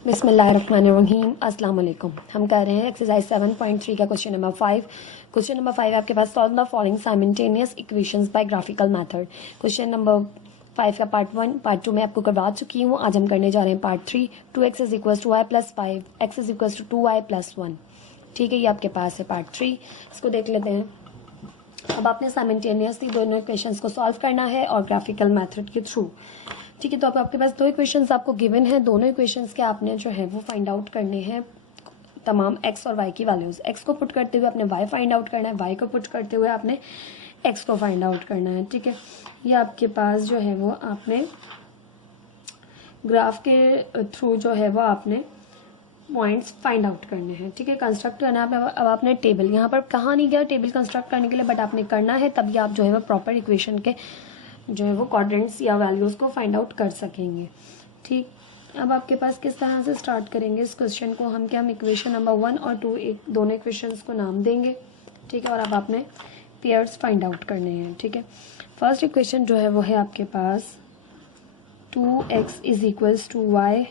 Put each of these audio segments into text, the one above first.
बिस्मिल्लाहिर्रहमानिर्रहीम अस्सलाम वालेकुम। हम कर रहे हैं एक्सरसाइज 7.3 का क्वेश्चन नंबर 5। क्वेश्चन नंबर 5 आपके पास solve the following simultaneous equations by graphical method. Question number 5 का पार्ट 1 पार्ट 2 में आपको करवा चुकी हूँ। आज हम करने जा रहे हैं part 3। 2x is equal to y plus 5, x is equal to 2y plus 1। ठीक है, ये आपके पास है पार्ट 3। इसको देख लेते हैं। अब आपने साइमल्टेनियसली दोनों इक्वेशंस को सॉल्व करना है और ग्राफिकल मेथड के थ्रू। ठीक है, तो अब आपके पास दो इक्वेशंस आपको गिवन है। दोनों इक्वेशंस के आपने जो है वो फाइंड आउट करने हैं तमाम x और y की वैल्यूज। x को पुट करते हुए आपने y फाइंड आउट करना है, y को पुट करते हुए आपने x को फाइंड आउट करना है। ठीक है, ये आपके पास जो है वो आपने ग्राफ के थ्रू जो है वो आपने पॉइंट्स फाइंड आउट करने हैं। ठीक है, कंस्ट्रक्ट करना है। अब आपने टेबल यहाँ पर कहाँ नहीं गया टेबल कंस्ट्रक्ट करने के लिए, बट आपने करना है, तभी आप जो है वो प्रॉपर इक्वेशन के जो है वो क्वाड्रेंट्स या वैल्यूज़ को फाइंड आउट कर सकेंगे। ठीक, अब आपके पास किस तरह से स्टार्ट करेंगे इस क्वेश्चन को, हम इक्वेशन नंबर 1 और 2 दोनों इक्वेशंस को नाम देंगे। ठीक है, और अब आपने पेयर्स फाइंड आउट करने हैं। ठीक है, फर्स्ट इक्वेशन जो है वो है आपके पास 2x is equals to y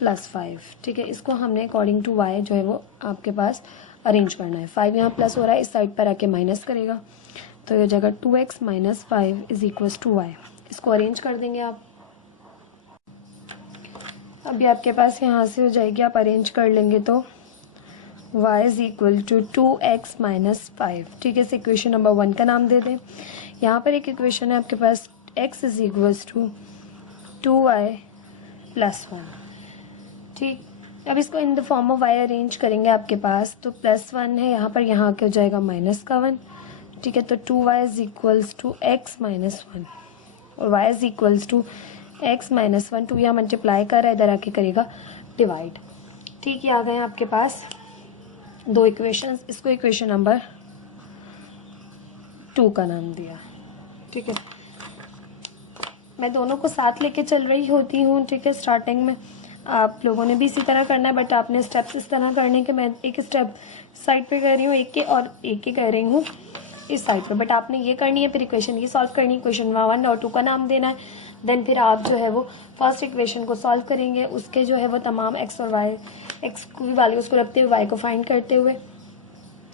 plus 5। ठीक है, इसको हमने अकॉर्डिंग टू y जो है वो आपके पास अरेंज करना है। 5 यहाँ प्लस हो रहा है, इस साइड पर आके माइनस करेगा, तो ये जगह 2x minus 5 is equals to y। इसको अरेंज कर देंगे आप। अभी आपके पास यहाँ से हो जाएगी, आप अरेंज कर लेंगे तो y is equal to 2x minus 5। ठीक है, इस इक्वेशन नंबर 1 का नाम दे दें। यहाँ पर एक इक्वेशन है आपके पास x is equals to 2y plus 1। ठीक, अब इसको in the form of y arrange करेंगे आपके पास, तो प्लस 1 है यहाँ पर, यहाँ के हो जाएगा माइनस का 1। ठीक है, तो 2y is equals to x minus 1 और y is equals to x minus 1। 2 यहाँ मल्टीप्लाई कर रहा है, इधर आके करेगा डिवाइड। ठीक, ये आ गए आपके पास दो इक्वेशंस। इसको इक्वेशन नंबर 2 का नाम दिया। ठीक है, मैं दोनों को साथ लेके चल रही होती हूँ। ठीक है, स्टार्टिंग में आप लोगों ने भी इसी तरह करना है, बट आपने स्टेप्स इस तरह करने के, मैं एक स्टेप साइड पे कर रही हूँ एक के, और एक के कर रही हूँ इस साइड पे, बट आपने ये करनी है, फिर इक्वेशन ये सॉल्व करनी है, इक्वेशन 1 और 2 का नाम देना है। देन फिर आप जो है वो फर्स्ट इक्वेशन को सॉल्व करेंगे, उसके जो है वो तमाम x और y, x की वैल्यूज़ को रखते हुए y को फाइंड करते हुए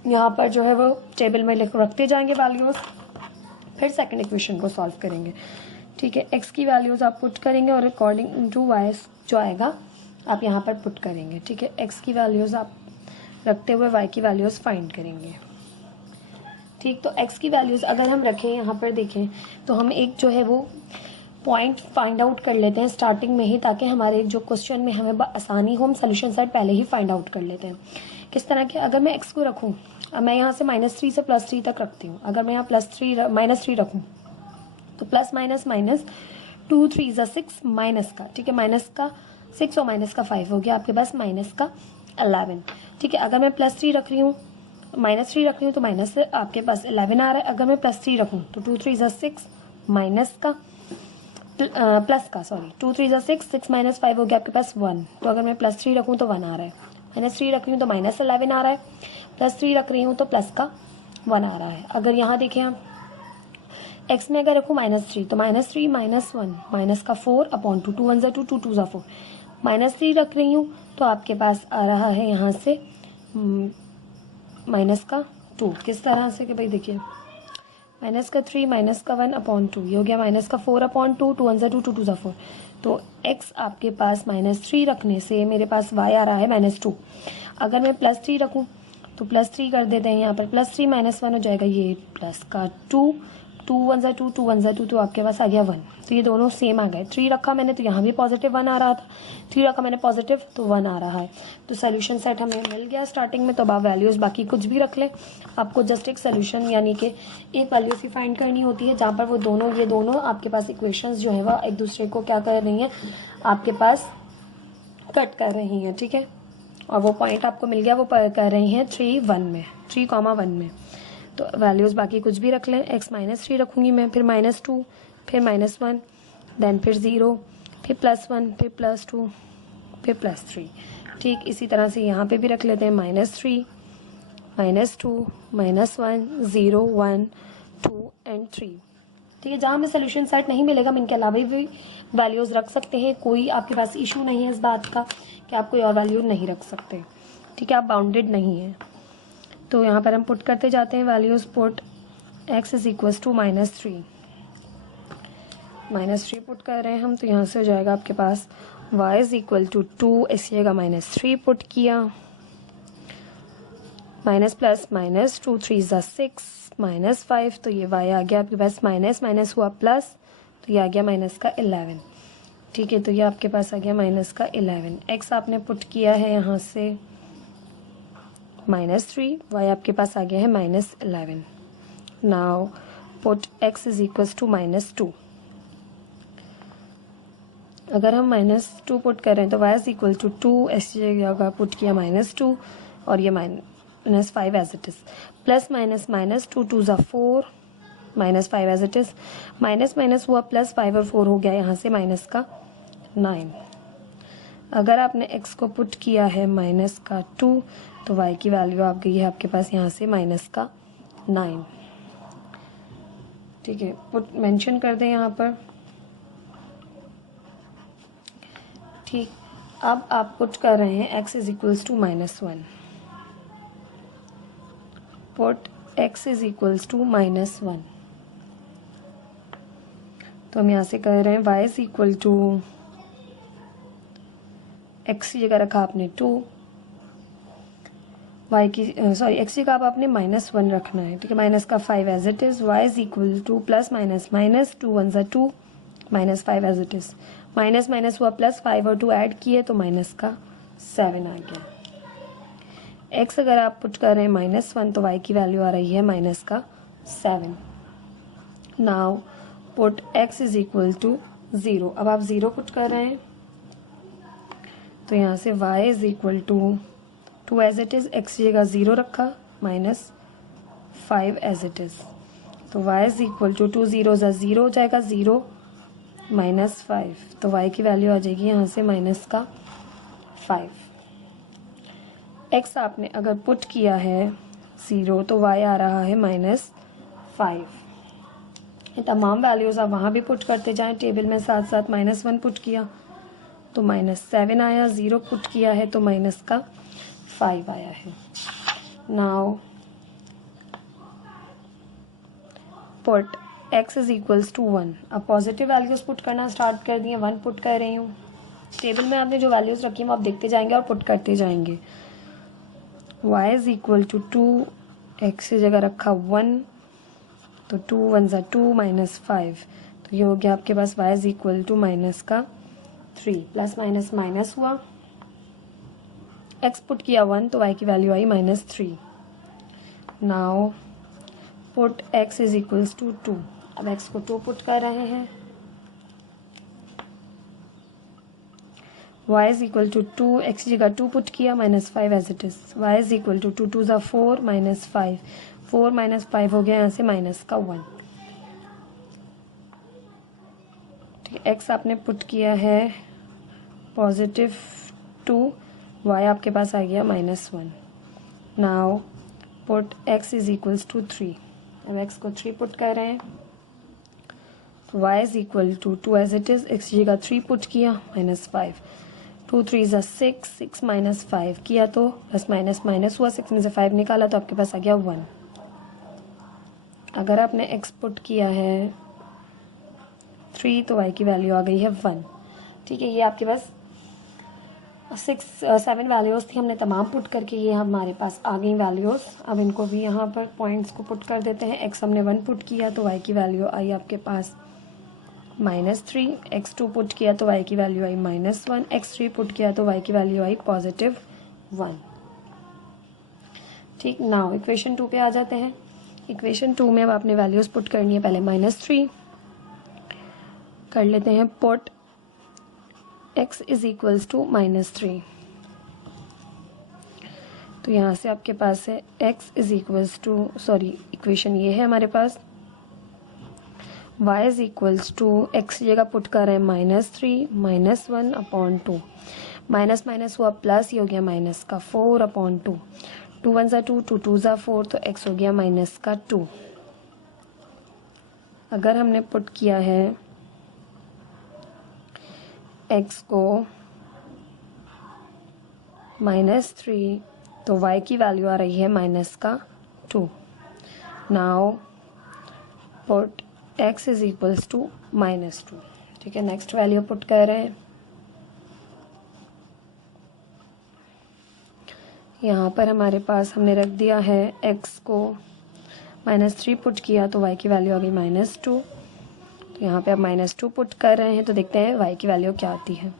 यहाँ पर जो है वो टेबल में रखते जाएंगे वैल्यूज़। फिर सेकेंड इक्वेशन को सॉल्व करेंगे। ठीक है, x की वैल्यूज़ आप पुट करेंगे और अकॉर्डिंग टू y जो आएगा आप यहाँ पर पुट करेंगे। ठीक है, x की वैल्यूज़ आप रखते हुए y की वैल्यूज़ फाइंड करेंगे। ठीक, तो x की वैल्यूज़ अगर हम रखें यहाँ पर देखें तो हम एक जो है वो पॉइंट फाइंड आउट कर लेते हैं स्टार्टिंग में ही, ताकि हमारे जो क्वेश्चन में हमें आसानी हो, हम सोल्यूशन साइड पहले ही फाइंड आउट कर लेते हैं। किस तरह के, अगर मैं x को रखूँ, अब मैं यहाँ से -3 से +3 तक रखती हूँ। अगर मैं यहाँ -3 रखूँ तो प्लस माइनस माइनस 2 3 ज़ा 6 माइनस का, ठीक है, माइनस का 6 और माइनस का 5 हो गया आपके पास माइनस का 11। ठीक है, अगर मैं +3 रख रही हूँ, -3 रख रही हूँ तो माइनस से आपके पास 11 आ रहा है। अगर मैं +3 रखूँ तो 2 3 ज़ा 6 माइनस का प्लस का 2 3 ज़ा 6 6 माइनस 5 हो गया आपके पास 1। तो अगर मैं +3 रखूँ तो 1 आ रहा है, -3 रख रही हूँ तो -11 आ रहा है, +3 रख रही हूँ तो प्लस का 1 आ रहा है। अगर यहाँ देखें आप x में अगर रखूँ -3 तो -3 माइनस 1 माइनस का 4 अपॉन 2, 2 1 ज़ा 2 2 2 ज़ा 4, -3 रख रही हूँ तो आपके पास आ रहा है यहाँ से माइनस का 2। किस तरह से कि भाई देखिए माइनस का 3 माइनस का 1 अपॉन 2, ये हो गया माइनस का 4 अपॉन 2, 2 1 ज़ा 2 2 2 ज़ा 4। तो x आपके पास -3 रखने से मेरे पास y आ रहा है -2। अगर मैं +3 रखूँ तो +3 कर देते हैं यहाँ पर, +3 माइनस 1 हो जाएगा ये प्लस का 2, 2 1 ज़ा 2 2 1 ज़ा 2, तो आपके पास आ गया 1। तो ये दोनों सेम आ गए। 3 रखा मैंने तो यहाँ भी पॉजिटिव 1 आ रहा था, 3 रखा मैंने पॉजिटिव तो 1 आ रहा है। तो सोल्यूशन सेट हमें मिल गया स्टार्टिंग में। तो अब आप वैल्यूज़ बाकी कुछ भी रख लें, आपको जस्ट एक सोल्यूशन यानी कि एक वैल्यूज़ ही फाइंड करनी होती है, जहाँ पर वो दोनों ये दोनों आपके पास इक्वेशंस जो है वह एक दूसरे को क्या कर रही हैं, आपके पास कट कर रही हैं। ठीक है, और वो पॉइंट आपको मिल गया, वो कर रही हैं 3 1 में, 3,1 में। तो वैल्यूज़ बाकी कुछ भी रख लें, x -3 रखूँगी मैं, फिर -2, फिर -1, देन फिर 0, फिर +1, फिर +2, फिर +3। ठीक, इसी तरह से यहाँ पे भी रख लेते हैं -3 -2 -1 0 1 2 एंड 3। ठीक है। जहाँ हमें सोल्यूशन सेट नहीं मिलेगा हम इनके अलावा भी वैल्यूज़ रख सकते हैं, कोई आपके पास इशू नहीं है इस बात का कि आप कोई और वैल्यू नहीं रख सकते, ठीक है, आप बाउंडेड नहीं है। तो यहाँ पर हम पुट करते जाते हैं values. Put x is equals to -3 put कर रहे हैं हम, तो यहाँ से हो जाएगा आपके पास y इज इक्वल टू 2, इसी जगह -3 पुट किया, माइनस प्लस माइनस 2 3 ज़ा 6 -5, तो ये y आ गया आपके पास, माइनस माइनस हुआ प्लस, तो ये आ गया माइनस का 11, ठीक है। तो ये आपके पास आ गया माइनस का 11। x आपने पुट किया है यहाँ से -3, y आपके पास आ गया है -11। Now put x is equals to -2। अगर हम -2 पुट करें तो y इज इक्वल टू 2, ऐसी जगह पुट किया -2 और ये -5 as it is, plus minus minus 2 2 ज़ा 4, -5 as it is, minus minus हुआ प्लस, 5 और 4 हो गया यहाँ से माइनस का 9। अगर आपने x को पुट किया है -2 तो y की वैल्यू आ गई है आपके पास यहाँ से -9, ठीक है। पुट मेंशन कर दें यहाँ पर, ठीक। अब आप पुट कर रहे हैं x इज इक्वल्स टू -1, पुट x इज इक्वल्स टू -1, तो हम यहाँ से कर रहे हैं y is equal to, x की जगह रखा आपने 2, y की x की जगह आपने -1 रखना है, ठीक है, माइनस का 5 as it is, y is equal to plus minus minus 2 1 ज़ा 2, -5 as it is, minus minus हुआ प्लस, 5 और 2 ऐड किए तो माइनस का 7 आ गया। x अगर आप पुट कर रहे हैं -1 तो y की वैल्यू आ रही है -7। Now put x is equal to 0, अब आप 0 पुट कर रहे हैं तो यहाँ से y is equal to 2 as it is, x की जगह 0 रखा, -5 एज इट इज़, तो y इज इक्वल टू 2 0 ज़ा 0 हो जाएगा, 0 -5, तो y की वैल्यू आ जाएगी यहाँ से -5। x आपने अगर पुट किया है 0 तो y आ रहा है -5। ये तमाम वैल्यूज़ आप वहाँ भी पुट करते जाएं टेबल में, साथ साथ -1 पुट किया तो -7 आया, 0 पुट किया है तो -5 आया है। Now put x is equals to 1, अब पॉजिटिव वैल्यूज़ पुट करना स्टार्ट कर दिए, 1 पुट कर रही हूँ। टेबल में आपने जो वैल्यूज़ रखी हैं वो आप देखते जाएंगे और पुट करते जाएंगे। y is equal to 2, x की जगह रखा 1, तो 2 1 ज़ा 2 -5, तो ये हो गया आपके पास y is equal to -3, plus minus minus हुआ, x पुट किया 1 तो y की वैल्यू आई -3। Now put x is equals to 2, अब x को 2 पुट कर रहे हैं, y is equal to 2, x की जगह 2 पुट किया, -5 as it is, y is equal to 2 2 ज़ा 4 -5, 4 -5 हो गया यहाँ से -1, ठीक है। x आपने पुट किया है +2, y आपके पास आ गया -1। Now put x is equals to 3, अब x को 3 पुट कर रहे हैं, y is equal to 2 as it is, x की जगह 3 पुट किया, -5, 2 3 ज़ा 6, 6 -5 किया तो प्लस माइनस माइनस हुआ, 6 में से 5 निकाला तो आपके पास आ गया 1। अगर आपने x पुट किया है 3 तो y की वैल्यू आ गई है 1, ठीक है। ये आपके पास 7 वैल्यूज़ थी, हमने तमाम पुट करके ये हमारे पास आ गई वैल्यूज़। अब इनको भी यहाँ पर पॉइंट्स को पुट कर देते हैं। x हमने 1 पुट किया तो y की वैल्यू आई आपके पास -3, x2 पुट किया तो y की वैल्यू आई -1, x3 पुट किया तो y की वैल्यू आई +1, ठीक। नाउ इक्वेशन 2 पे आ जाते हैं। इक्वेशन 2 में अब आपने वैल्यूज़ पुट करनी है, पहले -3 कर लेते हैं, put x is equals to -3, तो यहाँ से आपके पास है x is equals to, equation ये है हमारे पास, y is equals to, x की जगह पुट कर रहे हैं -3 -1/2, माइनस माइनस हुआ प्लस, ये हो गया -4/2, 2 1 ज़ा 2, 2 2 ज़ा 4, तो x हो गया -2। अगर हमने पुट किया है x को -3 तो y की वैल्यू आ रही है -2। Now put x is equals to -2। ठीक है, नेक्स्ट वैल्यू पुट कर रहे हैं। यहाँ पर हमारे पास हमने रख दिया है x को -3 पुट किया तो y की वैल्यू आ गई -2। तो यहाँ पे अब -2 पुट कर रहे हैं तो देखते हैं y की वैल्यू क्या आती है।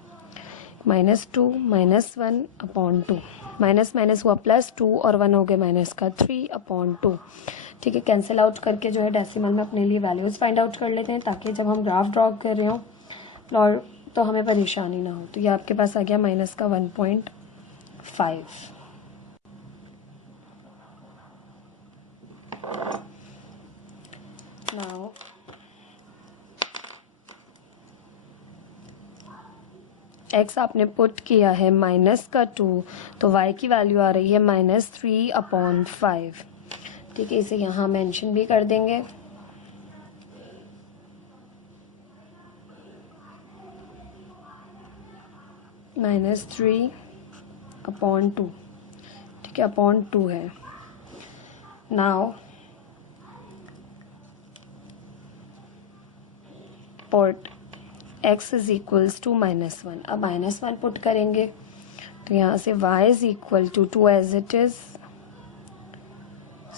-2 -1/2 माइनस माइनस हुआ +2 और 1 हो गए -3/2। ठीक है, कैंसिल आउट करके जो है डेसिमल में अपने लिए वैल्यूज़ फाइंड आउट कर लेते हैं ताकि जब हम ग्राफ ड्रॉ कर रहे हो तो हमें परेशानी ना हो। तो ये आपके पास आ गया -1.5। नाउ x आपने पुट किया है -2 तो y की वैल्यू आ रही है -3/5। ठीक है, इसे यहाँ मेंशन भी कर देंगे। -3/2। ठीक है, /2 है। Now put x is equals to -1। अब -1 पुट करेंगे तो यहाँ से y is equal to 2 as it is,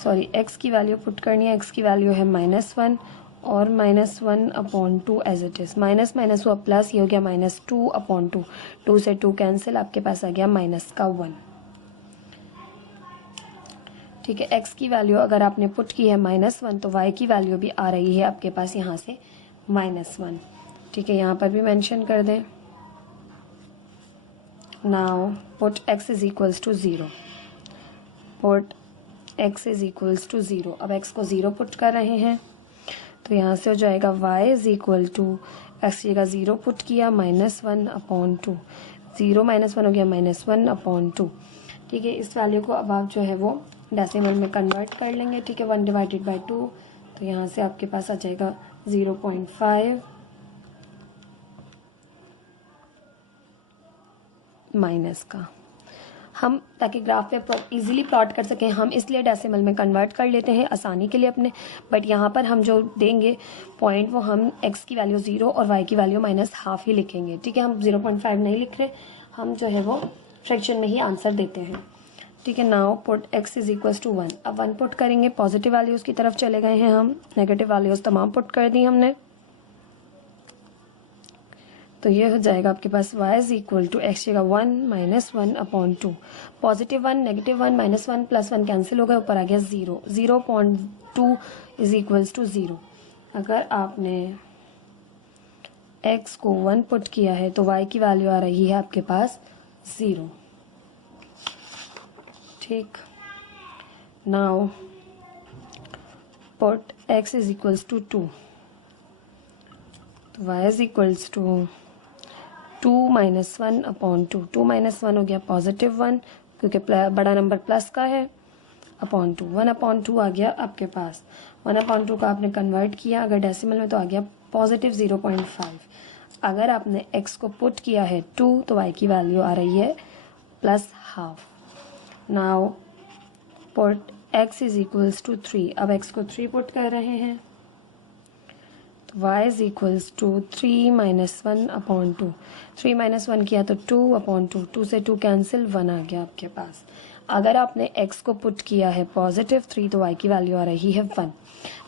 sorry x की वैल्यू पुट करनी है। x की वैल्यू है -1 और -1/2 as it is. Minus minus हुआ प्लस, ये हो गया -2/2। 2 से 2 कैंसिल, आपके पास आ गया -1। ठीक है, x की वैल्यू अगर आपने पुट की है -1 तो y की वैल्यू भी आ रही है आपके पास यहाँ से -1। ठीक है, यहाँ पर भी मेंशन कर दें। Now put x is equals to 0। Put x is equals to 0। अब x को 0 पुट कर रहे हैं तो यहाँ से हो जाएगा y is equal to x की जगह 0 पुट किया -1/2। 0 -1 हो गया -1/2। ठीक है, इस वैल्यू को अब आप जो है वो डेसिमल में कन्वर्ट कर लेंगे। ठीक है, 1/2 तो यहाँ से आपके पास आ जाएगा 0.5 माइनस का। हम ताकि ग्राफ पे इजीली प्लॉट कर सकें हम इसलिए डेसिमल में कन्वर्ट कर लेते हैं आसानी के लिए अपने। बट यहाँ पर हम जो देंगे पॉइंट वो हम x की वैल्यू 0 और y की वैल्यू -1/2 ही लिखेंगे। ठीक है, हम 0.5 नहीं लिख रहे, हम जो है वो फ्रैक्शन में ही आंसर देते हैं। ठीक है, now put x is equals to 1। अब 1 पुट करेंगे, पॉजिटिव वैल्यूज़ की तरफ चले गए हैं हम, नेगेटिव वैल्यूज़ तमाम पुट कर दी हमने। तो ये हो जाएगा आपके पास y is equal to x जगह 1 -1/2। +1 -1 -1 +1 कैंसिल हो गया, ऊपर आ गया 0। 0.2 इज इक्वल्स टू 0। अगर आपने x को 1 पुट किया है तो y की वैल्यू आ रही है आपके पास 0। ठीक, now put x is equals to 2 तो y इज इक्वल्स टू 2 -1/2। 2 -1 हो गया +1 क्योंकि बड़ा नंबर प्लस का है, /2। 1/2 आ गया आपके पास। 1/2 का आपने कन्वर्ट किया अगर डेसिमल में तो आ गया +0.5। अगर आपने x को पुट किया है 2 तो y की वैल्यू आ रही है +1/2। Now put x is equals to 3। अब x को 3 पुट कर रहे हैं तो y इज इक्वल्स टू 3 -1/2। 3 -1 किया तो 2/2। 2 से 2 कैंसिल, 1 आ गया आपके पास। अगर आपने x को पुट किया है +3 तो y की वैल्यू आ रही है 1।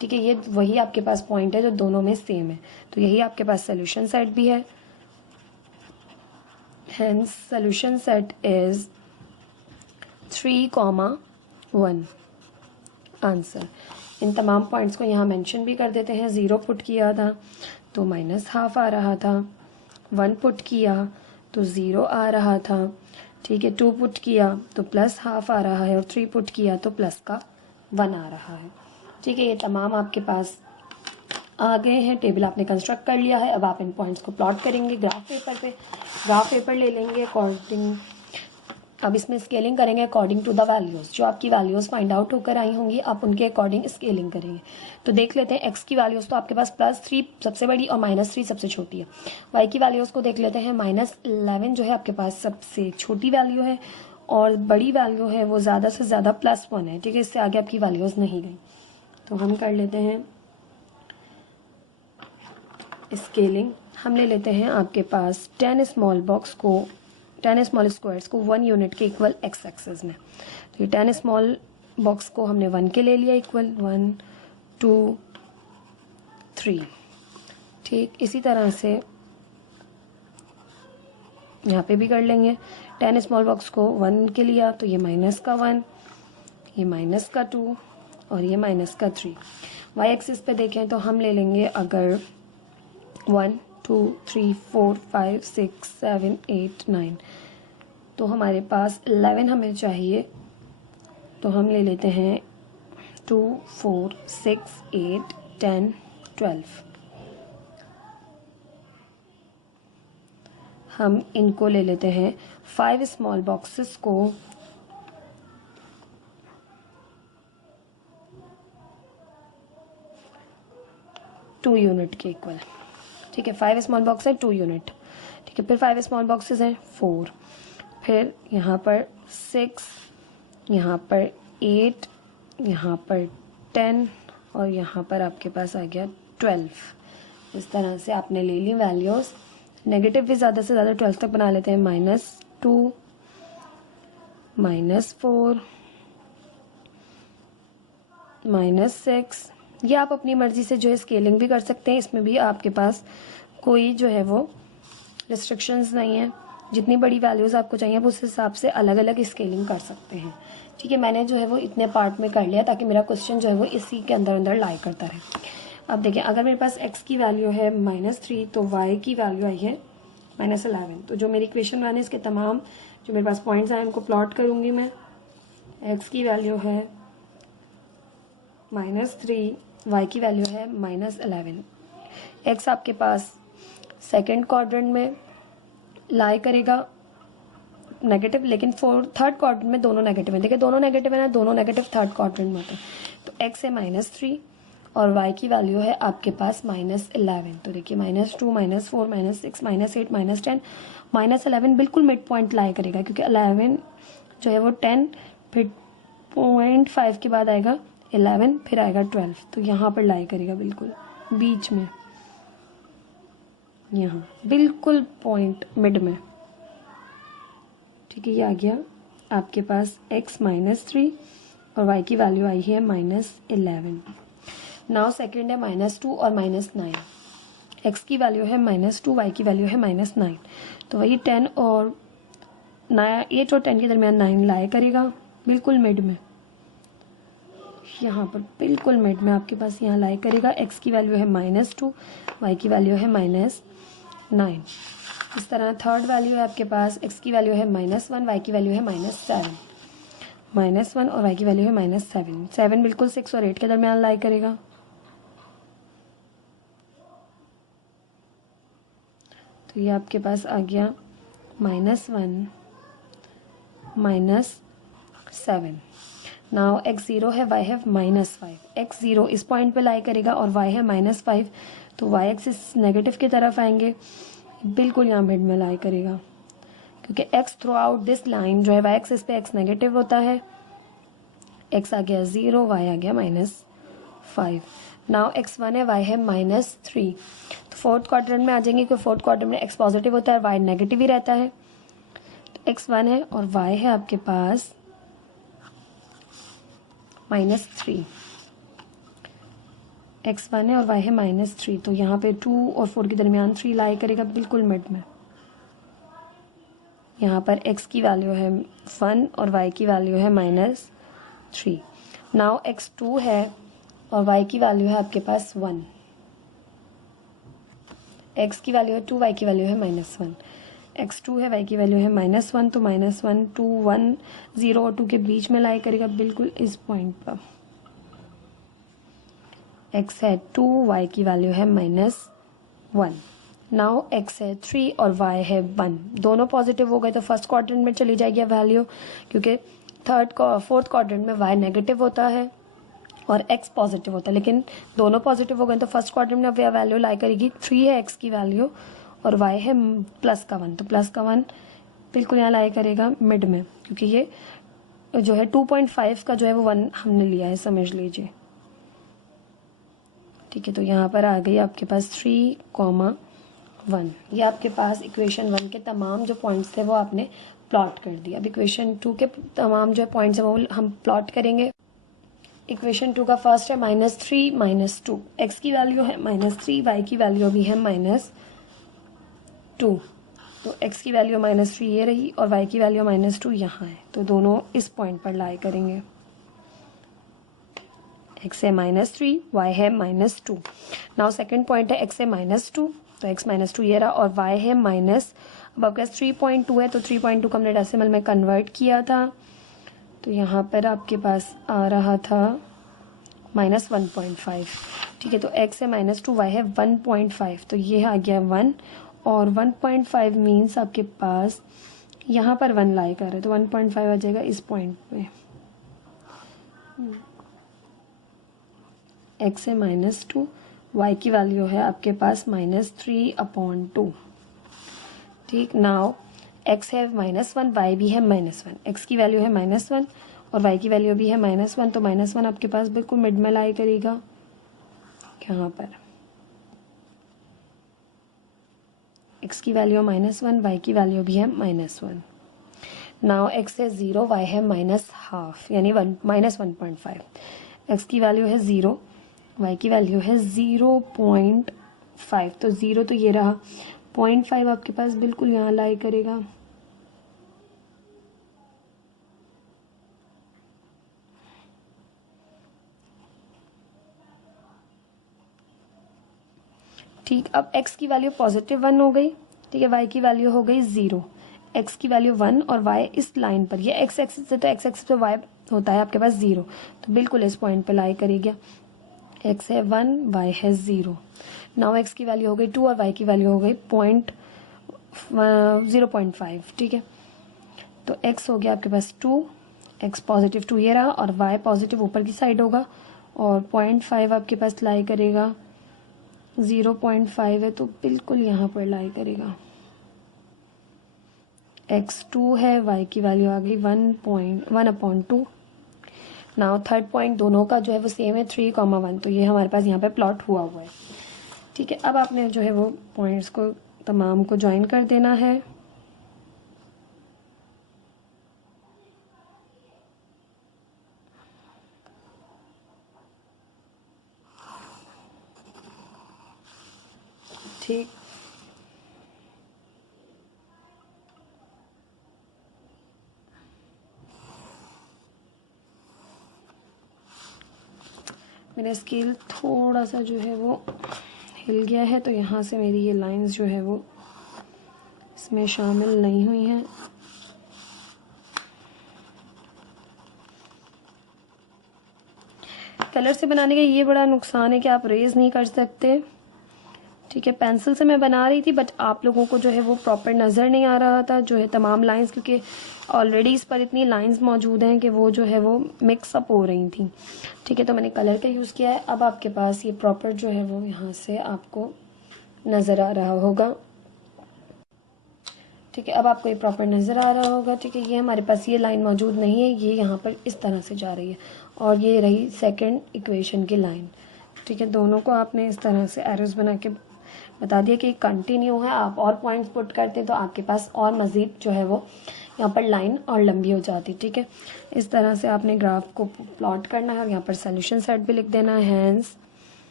ठीक है, ये वही आपके पास पॉइंट है जो दोनों में सेम है, तो यही आपके पास सोल्यूशन सेट भी है। Hence solution set is 3,1 answer. इन तमाम पॉइंट्स को यहाँ मेंशन भी कर देते हैं। 0 पुट किया था तो -1/2 आ रहा था, 1 पुट किया तो 0 आ रहा था। ठीक है, 2 पुट किया तो +1/2 आ रहा है और 3 पुट किया तो +1 आ रहा है। ठीक है, ये तमाम आपके पास आ गए हैं, टेबल आपने कंस्ट्रक्ट कर लिया है। अब आप इन पॉइंट्स को प्लॉट करेंगे ग्राफ पेपर पे। ग्राफ पेपर ले लेंगे अकॉर्डिंग अब इसमें स्केलिंग करेंगे अकॉर्डिंग टू द वैल्यूज़। जो आपकी वैल्यूज़ फाइंड आउट होकर आई होंगी आप उनके अकॉर्डिंग स्केलिंग करेंगे। तो देख लेते हैं एक्स की वैल्यूज़ तो आपके पास +3 सबसे बड़ी और -3 सबसे छोटी है। वाई की वैल्यूज़ को देख लेते हैं, -11 जो है आपके पास सबसे छोटी वैल्यू है और बड़ी वैल्यू है वो ज़्यादा से ज़्यादा +1 है, ठीक है। इससे आगे आपकी वैल्यूज़ नहीं गई। तो हम कर लेते हैं स्केलिंग। हम ले लेते हैं आपके पास 10 स्मॉल बॉक्स को 10 स्मॉल स्क्वायर्स को 1 यूनिट के इक्वल एक्स एक्सेस में। तो ये 10 स्मॉल बॉक्स को हमने 1 के ले लिया इक्वल 1 2 3, ठीक। इसी तरह से यहाँ पे भी कर लेंगे। 10 स्मॉल बॉक्स को 1 के लिया तो ये -1, ये -2 और ये -3। वाई एक्सिस पे देखें तो हम ले लेंगे अगर 1 2 3 4 5 6 7 8 9, तो हमारे पास 11 हमें चाहिए। तो हम ले लेते हैं 2 4 6 8 10 12। हम इनको ले लेते हैं 5 स्मॉल बॉक्सेस को 2 यूनिट के इक्वल, ठीक है। 5 स्मॉल बॉक्स है 2 यूनिट, ठीक है। फिर 5 स्मॉल बॉक्सेस हैं 4, फिर यहाँ पर 6, यहाँ पर 8, यहाँ पर 10 और यहाँ पर आपके पास आ गया 12। इस तरह से आपने ले ली वैल्यूज़। नेगेटिव भी ज़्यादा से ज़्यादा 12 तक बना लेते हैं। -2 -4 -6। ये आप अपनी मर्ज़ी से जो है स्केलिंग भी कर सकते हैं। इसमें भी आपके पास कोई जो है वो रिस्ट्रिक्शंस नहीं है। जितनी बड़ी वैल्यूज़ आपको चाहिए आप उस हिसाब से अलग अलग स्केलिंग कर सकते हैं, ठीक है। मैंने जो है वो इतने पार्ट में कर लिया ताकि मेरा क्वेश्चन जो है वो इसी के अंदर अंदर लाई करता रहे। अब देखिए अगर मेरे पास x की वैल्यू है -3 तो y की वैल्यू आई है -11। तो जो मेरी इक्वेशन 1 है इसके तमाम जो मेरे पास पॉइंट्स आए उनको प्लॉट करूँगी मैं। x की वैल्यू है -3, y की वैल्यू है -11। x आपके पास सेकेंड क्वाड्रेंट में लाई करेगा नेगेटिव, लेकिन थर्ड क्वाड्रेंट में दोनों नेगेटिव है। देखिए दोनों नेगेटिव है ना, दोनों नेगेटिव थर्ड क्वाड्रेंट में होते हैं। तो x है -3 और y की वैल्यू है आपके पास -11। तो देखिए -2 -4 -6 -8 -10 -11 बिल्कुल मिड पॉइंट लाई करेगा, क्योंकि 11 जो है वो 10 फिर 0.5 के बाद आएगा 11 फिर आएगा 12। तो यहाँ पर लाई करेगा बिल्कुल बीच में, यहाँ बिल्कुल पॉइंट मिड में, ठीक है। ये आ गया आपके पास x -3 और y की वैल्यू आई है -11। नाउ सेकेंड है -2 और -9। x की वैल्यू है -2, y की वैल्यू है -9। तो वही 10 और 8 और 10 के दरमियान 9 लाई करेगा बिल्कुल मिड में, यहाँ पर बिल्कुल मिड में आपके पास यहाँ लाई करेगा। x की वैल्यू है -2, y की वैल्यू है -9। इस तरह थर्ड वैल्यू है आपके पास, x की वैल्यू है -1, y की वैल्यू है -7। -1 और y की वैल्यू है -7। 7 बिल्कुल 6 और 8 के दरमियान लाई करेगा। तो ये आपके पास आ गया -1 -7। नाउ x 0 है, y है -5। x 0 इस पॉइंट पे लाई करेगा और y है -5, तो y एक्सिस नेगेटिव की तरफ आएंगे, बिल्कुल यहाँ मिड में लाई करेगा, क्योंकि x through out this line जो है y एक्सिस पे x नेगेटिव होता है। x आ गया 0, y आ गया -5। नाउ x1 है, y है -3। तो फोर्थ क्वाड्रेंट में आ जाएंगे, क्योंकि फोर्थ क्वाड्रेंट में x पॉजिटिव होता है, y नेगेटिव ही रहता है। तो x1 है और y है आपके पास -3। x1 है और y है -3, तो यहाँ पे 2 और 4 के दरमियान 3 लाई करेगा बिल्कुल मिड में। यहाँ पर x की वैल्यू है 1 और y की वैल्यू है -3। नाउ x2 है और y की वैल्यू है आपके पास 1। x की वैल्यू है 2, y की वैल्यू है -1। x2 है, y की वैल्यू है -1, तो -1 2 1 0 और 2 के बीच में लाई करेगा बिल्कुल इस पॉइंट पर। x है 2, y की वैल्यू है -1। नाउ x है 3 और y है 1, दोनों पॉजिटिव हो गए तो फर्स्ट क्वाड्रेंट में चली जाएगी वैल्यू, क्योंकि फोर्थ क्वाड्रेंट में y नेगेटिव होता है और x पॉजिटिव होता है, लेकिन दोनों पॉजिटिव हो गए तो फर्स्ट क्वाड्रेंट में अब वैल्यू लाई करेगी 3 है x की वैल्यू और y है प्लस का 1, तो प्लस का 1 बिल्कुल यहाँ लाई करेगा मिड में, क्योंकि ये जो है 2.5 का जो है वो 1 हमने लिया है, समझ लीजिए। ठीक है, तो यहाँ पर आ गई आपके पास 3,1, ये आपके पास इक्वेशन 1 के तमाम जो पॉइंट्स थे वो आपने प्लॉट कर दिया। अब इक्वेशन 2 के तमाम जो पॉइंट्स है वो हम प्लॉट करेंगे। इक्वेशन 2 का फर्स्ट है -3 -2, x की वैल्यू है -3, y की वैल्यू भी है -2, तो x की वैल्यू -3 ये रही और y की वैल्यू -2 यहाँ है, तो दोनों इस पॉइंट पर लाई करेंगे। x है -3, y है -2। नाउ सेकंड पॉइंट है x है -2, तो x -2 ये रहा और y है अब आपके पास 3.2 है, तो 3.2 को हमने डेसिमल में कन्वर्ट किया था, तो यहाँ पर आपके पास आ रहा था -1.5। ठीक है, तो x है -2, y है 1.5, तो ये आ गया 1 और 1.5 मीन्स आपके पास यहाँ पर 1 लाई कर रहा है, तो 1.5 आ जाएगा इस पॉइंट पे। x है -2, y की वैल्यू है आपके पास -3/2। ठीक, नाउ x है -1, y भी है -1, x की वैल्यू है -1 और y की वैल्यू भी है -1, तो -1 आपके पास बिल्कुल मिड में लाई करेगा यहाँ पर। x की वैल्यू -1, y की वैल्यू भी है -1। नाउ x है 0, y है -1/2 यानी -1.5, x की वैल्यू है 0, y की वैल्यू है 0.5, तो 0 तो ये रहा, 0.5 आपके पास बिल्कुल यहाँ लाई करेगा। ठीक, अब x की वैल्यू +1 हो गई। ठीक है, y की वैल्यू हो गई 0, x की वैल्यू 1 और y इस लाइन पर, ये x एक्सिस से तो x एक्सिस पे y होता है आपके पास 0, तो बिल्कुल इस पॉइंट पे लाई करेगा। x है 1, y है 0। नाउ x की वैल्यू हो गई 2 और y की वैल्यू हो गई 0.5। ठीक है, तो x हो गया आपके पास 2, x पॉजिटिव 2 ये रहा और y पॉजिटिव ऊपर की साइड होगा और 0.5 आपके पास लाई करेगा, 0.5 है तो बिल्कुल यहाँ पर लाई करेगा। x 2 है, y की वैल्यू आ गई 1/2। नाउ थर्ड पॉइंट दोनों का जो है वो सेम है 3,1, तो ये हमारे पास यहाँ पे प्लॉट हुआ है। ठीक है, अब आपने जो है वो पॉइंट्स को तमाम को ज्वाइन कर देना है। ठीक, मेरा स्केल थोड़ा सा जो है वो हिल गया है, तो यहाँ से मेरी ये लाइंस जो है वो इसमें शामिल नहीं हुई हैं। कलर से बनाने का ये बड़ा नुकसान है कि आप रेज नहीं कर सकते। ठीक है, पेंसिल से मैं बना रही थी बट आप लोगों को जो है वो प्रॉपर नज़र नहीं आ रहा था जो है तमाम लाइंस, क्योंकि ऑलरेडी इस पर इतनी लाइंस मौजूद हैं कि वो जो है वो मिक्सअप हो रही थी। ठीक है, तो मैंने कलर का यूज़ किया है। अब आपके पास ये प्रॉपर जो है वो यहाँ से आपको नज़र आ रहा होगा। ठीक है, अब आपको ये प्रॉपर नज़र आ रहा होगा। ठीक है, ये हमारे पास ये लाइन मौजूद नहीं है, ये यहाँ पर इस तरह से जा रही है और ये रही सेकंड इक्वेशन की लाइन। ठीक है, दोनों को आपने इस तरह से एरोस बना के बता दिया कि कंटिन्यू है। आप और पॉइंट्स पुट करते हैं तो आपके पास और मज़ीद जो है वो यहाँ पर लाइन और लंबी हो जाती। ठीक है, इस तरह से आपने ग्राफ को प्लॉट करना है और यहाँ पर सोल्यूशन सेट भी लिख देना है। Hence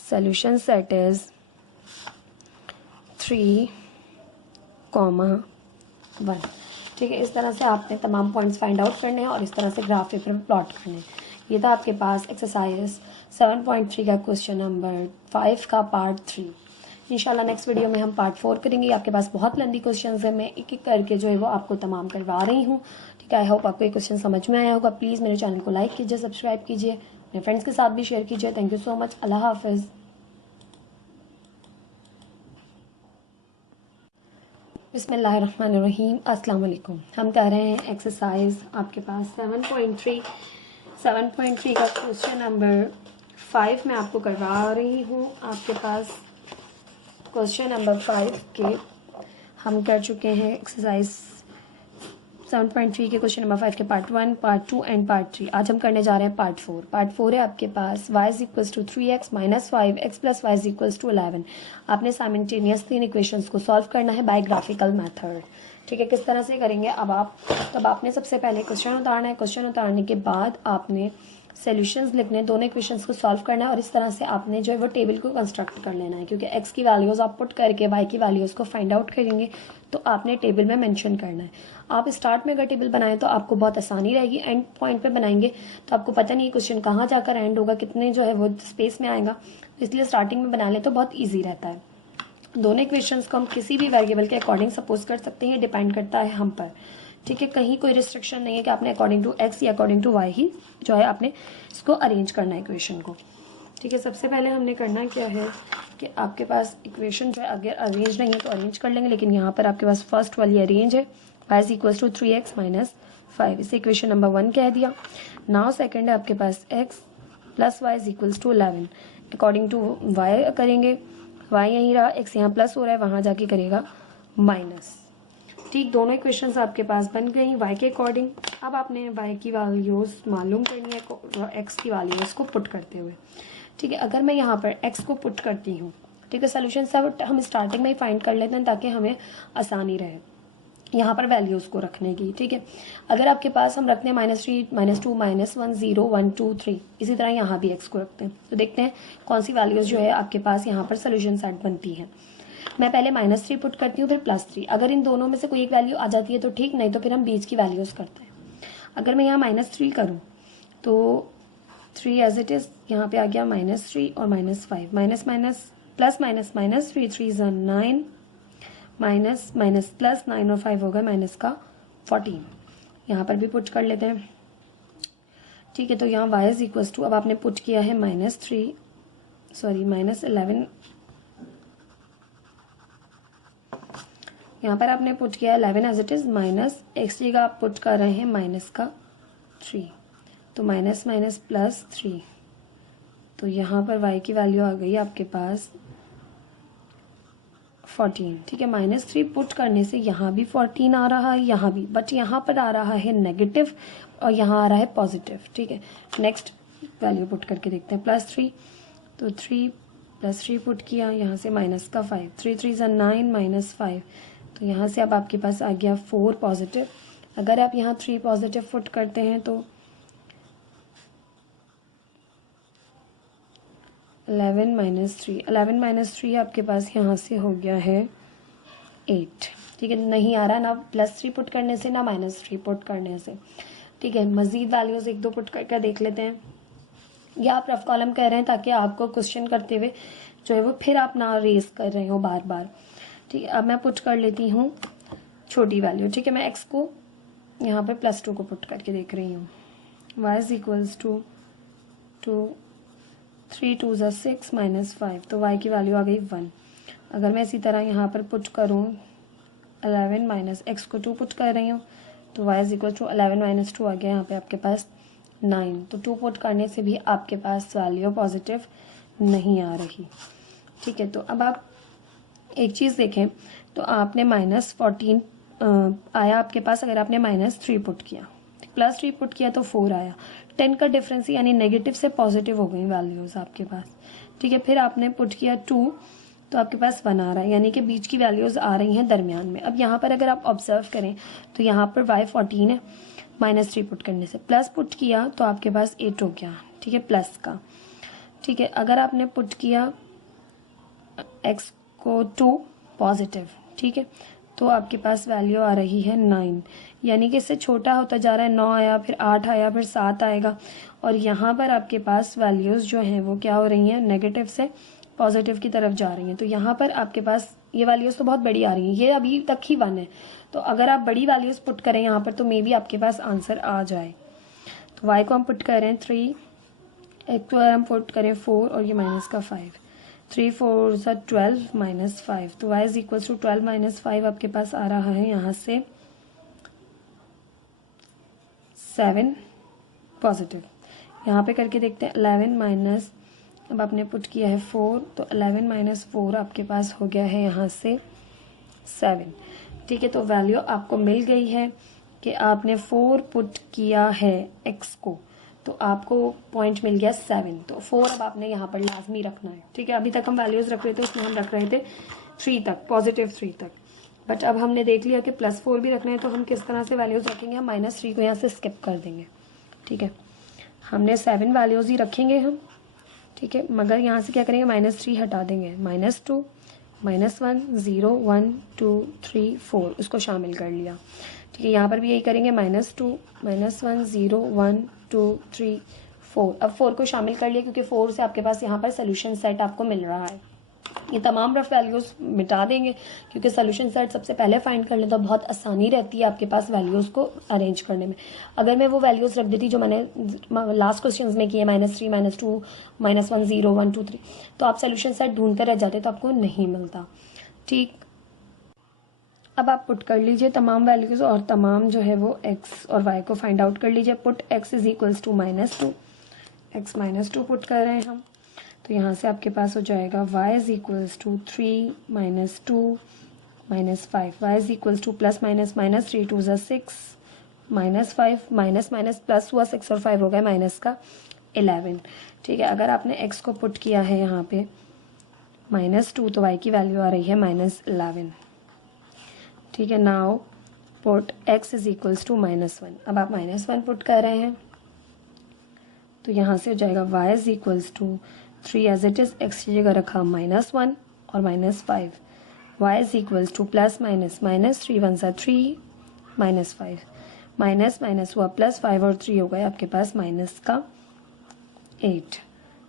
solution set is 3,1। ठीक है, इस तरह से आपने तमाम पॉइंट्स फाइंड आउट करने हैं और इस तरह से ग्राफ पेपर में प्लॉट करने हैं। ये था आपके पास एक्सरसाइज 7.3 का क्वेश्चन नंबर 5 का पार्ट 3। इंशाल्लाह नेक्स्ट वीडियो में हम पार्ट 4 करेंगे। आपके पास बहुत लंबी क्वेश्चंस हैं, मैं एक एक करके जो है वो आपको तमाम करवा रही हूँ। ठीक है, आई होप आपको ये क्वेश्चन समझ में आया होगा। प्लीज़ मेरे चैनल को लाइक कीजिए, सब्सक्राइब कीजिए, अपने फ्रेंड्स के साथ भी शेयर कीजिए। Thank you so much. अल्लाह हाफिज़। बिस्मिल्लाहिर्रहमानिर्रहीम, अस्सलाम वालेकुम। हम कर रहे हैं एक्सरसाइज आपके पास 7.3 का क्वेश्चन नंबर 5 मैं आपको करवा रही हूँ। आपके पास क्वेश्चन नंबर 5 के हम कर चुके हैं एक्सरसाइज 7.3 के क्वेश्चन नंबर 5 के पार्ट 1, पार्ट 2 एंड पार्ट 3। आज हम करने जा रहे हैं पार्ट 4। पार्ट 4 है आपके पास y is equals to 3x minus 5x plus y is equals to 11। आपने साइमल्टेनियसली इन इक्वेशंस को सॉल्व करना है बाय ग्राफिकल मेथड। ठीक है, किस तरह से करेंगे अब आपने सबसे पहले क्वेश्चन उतारना है। क्वेश्चन उतारने के बाद आपने सॉल्यूशंस लिखने, दोनों इक्वेशंस को सॉल्व करना है और इस तरह से आपने जो है वो टेबल को कंस्ट्रक्ट कर लेना है, क्योंकि x की वैल्यूज़ आप पुट करके y की वैल्यूज़ को फाइंड आउट करेंगे तो आपने टेबल में मेंशन करना है। आप स्टार्ट में अगर टेबल बनाएं तो आपको बहुत आसानी रहेगी, एंड पॉइंट पे बनाएंगे तो आपको पता नहीं क्वेश्चन कहाँ जाकर एंड होगा, कितने जो है वो स्पेस में आएगा, इसलिए स्टार्टिंग में बना लें तो बहुत ईजी रहता है। दोनों इक्वेशंस को हम किसी भी वेरिएबल के अकॉर्डिंग सपोज कर सकते हैं, डिपेंड करता है हम पर। ठीक है, कहीं कोई रिस्ट्रिक्शन नहीं है कि आपने अकॉर्डिंग टू एक्स या अकॉर्डिंग टू वाई ही जो है आपने इसको अरेंज करना है इक्वेशन को। ठीक है, सबसे पहले हमने करना क्या है कि आपके पास इक्वेशन जो है अगर अरेंज नहीं है तो अरेंज कर लेंगे, लेकिन यहाँ पर आपके पास फर्स्ट वाली अरेंज है, y is equals to 3x minus 5, इसे इक्वेशन नंबर 1 कह दिया। नाउ सेकेंड है आपके पास x plus y is equals to 11। According to y करेंगे, y यहीं रहा, x यहाँ प्लस हो रहा है, वहाँ जाके करेगा माइनस। ठीक, दोनों इक्वेशंस आपके पास बन गई y के अकॉर्डिंग। अब आपने y की वैल्यूज मालूम करनी है x की वैल्यूज को पुट करते हुए। ठीक है, अगर मैं यहाँ पर x को पुट करती हूँ, ठीक है, सोल्यूशन सब हम स्टार्टिंग में ही फाइंड कर लेते हैं ताकि हमें आसानी रहे यहाँ पर वैल्यूज को रखने की। ठीक है, अगर आपके पास हम रखते हैं -3, -2, -1, 0, 1, 2, 3, इसी तरह यहाँ भी x को रखते हैं तो देखते हैं कौन सी वैल्यूज जो है आपके पास यहाँ पर सोल्यूशन सेट बनती है। मैं पहले -3 पुट करती हूँ, फिर +3। अगर इन दोनों में से कोई एक वैल्यू आ जाती है तो ठीक, नहीं तो फिर हम बीच की वैल्यूज करते हैं। अगर मैं यहाँ -3 करूँ तो 3 एज इट इज यहाँ पे आ गया -3 और -5, minus minus plus minus minus 3 3 ज़ा 9, माइनस माइनस प्लस 9 और 5 हो गए माइनस का 14। यहाँ पर भी पुट कर लेते हैं। ठीक है, तो यहाँ y इज इक्वल्स टू, अब आपने पुट किया है -11, यहाँ पर आपने पुट किया है 11 as it is, minus x जगह आप पुट कर रहे हैं माइनस का 3, तो माइनस माइनस प्लस 3, तो यहाँ पर y की वैल्यू आ गई आपके पास 14। ठीक है, -3 पुट करने से यहाँ भी 14 आ रहा है, यहाँ भी, बट यहाँ पर आ रहा है नेगेटिव और यहाँ आ रहा है पॉजिटिव। ठीक है, नेक्स्ट वैल्यू पुट करके देखते हैं, +3, तो 3 + 3 पुट किया, यहाँ से माइनस का 5, 3 3 ज़ा 9 माइनस 5, तो यहाँ से अब आपके पास आ गया 4 पॉजिटिव। अगर आप यहाँ 3 पॉजिटिव पुट करते हैं तो 11 - 3 आपके पास यहाँ से हो गया है 8। ठीक है, नहीं आ रहा ना +3 पुट करने से ना -3 पुट करने से। ठीक है, मज़ीद वैल्यूज़ 1-2 पुट करके देख लेते हैं, या आप रफ कॉलम कह रहे हैं ताकि आपको क्वेश्चन करते हुए जो है वो फिर आप ना रेस कर रहे हो बार बार। ठीक है, अब मैं पुट कर लेती हूँ छोटी वैल्यू। ठीक है, मैं x को यहाँ पर +2 को पुट करके देख रही हूँ। y इज इक्वल्स टू 3 2 ज़ा 6 माइनस 5, तो y की वैल्यू आ गई 1। अगर मैं इसी तरह यहाँ पर पुट करूँ 11 माइनस x को 2 पुट कर रही हूँ, तो y इज इक्वल टू 11 - 2 आ गया यहाँ पे आपके पास 9, तो 2 पुट करने से भी आपके पास वैल्यू पॉजिटिव नहीं आ रही। ठीक है, तो अब आप एक चीज़ देखें, तो आपने -14 आया आपके पास, अगर आपने -3 पुट किया, +3 पुट किया तो 4 आया, 10 का डिफरेंस यानी नेगेटिव से पॉजिटिव हो गई वैल्यूज़ आपके पास। ठीक है, फिर आपने पुट किया 2, तो आपके पास 1 आ रहा है, यानी कि बीच की वैल्यूज़ आ रही हैं दरमियान में। अब यहाँ पर अगर आप ऑब्जर्व करें तो यहाँ पर y 14 है, -3 पुट करने से, प्लस पुट किया तो आपके पास 8 हो गया। ठीक है, प्लस का। ठीक है, अगर आपने पुट किया x को 2 पॉजिटिव, ठीक है, तो आपके पास वैल्यू आ रही है 9, यानी कि इससे छोटा होता जा रहा है, 9 आया, फिर 8 आया, फिर 7 आएगा, और यहाँ पर आपके पास वैल्यूज़ जो हैं वो क्या हो रही हैं, नेगेटिव से पॉजिटिव की तरफ जा रही हैं। तो यहाँ पर आपके पास ये वैल्यूज़ तो बहुत बड़ी आ रही हैं, ये अभी तक ही 1 है, तो अगर आप बड़ी वैल्यूज़ पुट करें यहाँ पर तो मे बी आपके पास आंसर आ जाए। तो y को हम पुट करें 3, x को हम पुट करें 4 और ये माइनस का 5, 3 4 ज़ा 12 माइनस 5, तो y is equal to 12 minus 5 आपके पास आ रहा है यहाँ से 7 पॉजिटिव। यहाँ पे करके देखते हैं 11 माइनस, अब आपने पुट किया है 4, तो 11 माइनस 4 आपके पास हो गया है यहाँ से 7। ठीक है, तो वैल्यू आपको मिल गई है कि आपने 4 पुट किया है x को, तो आपको पॉइंट मिल गया 7। तो 4 अब आपने यहाँ पर लाजमी रखना है। ठीक है, अभी तक हम वैल्यूज़ रख रहे थे, उसमें हम रख रहे थे 3 तक, पॉजिटिव 3 तक, बट अब हमने देख लिया कि +4 भी रखना है, तो हम किस तरह से वैल्यूज़ रखेंगे, हम -3 को यहाँ से स्किप कर देंगे। ठीक है, हमने 7 वैल्यूज़ ही रखेंगे हम। ठीक है, मगर यहाँ से क्या करेंगे, -3 हटा देंगे, -2 -1 0 1 2 3 4 उसको शामिल कर लिया। ठीक है, यहाँ पर भी यही करेंगे, -2 -1 0 1 2 3 4। अब 4 को शामिल कर लिया क्योंकि 4 से आपके पास यहाँ पर सोल्यूशन सेट आपको मिल रहा है। ये तमाम रफ वैल्यूज़ मिटा देंगे क्योंकि सोल्यूशन सेट सबसे पहले फाइंड कर लें तो बहुत आसानी रहती है आपके पास वैल्यूज़ को अरेंज करने में। अगर मैं वो वैल्यूज़ रख देती जो मैंने लास्ट क्वेश्चंस में किए, -3 -2 -1 0 1 2 3, तो आप सोल्यूशन सेट ढूंढते रह जाते तो आपको नहीं मिलता। ठीक, अब आप पुट कर लीजिए तमाम वैल्यूज़ और तमाम जो है वो x और y को फाइंड आउट कर लीजिए। Put x is equals to -2, x -2 put कर रहे हैं हम, तो यहाँ से आपके पास हो जाएगा y is equals to 3 -2 -5, y is equals to plus minus -3 2 ज़ा 6 -5 माइनस माइनस प्लस हुआ 6 और 5 हो गया माइनस का 11। ठीक है, अगर आपने x को पुट किया है यहाँ पे -2 तो y की वैल्यू आ रही है -11। ठीक है, now put x is equals to -1, अब आप -1 पुट कर रहे हैं तो यहाँ से हो जाएगा y is equals to 3 as it is, x की जगह रखा -1 और -5, y is equals to plus minus -3 1 ज़ा 3 -5 माइनस माइनस हुआ +5 और 3 हो गए आपके पास माइनस का 8।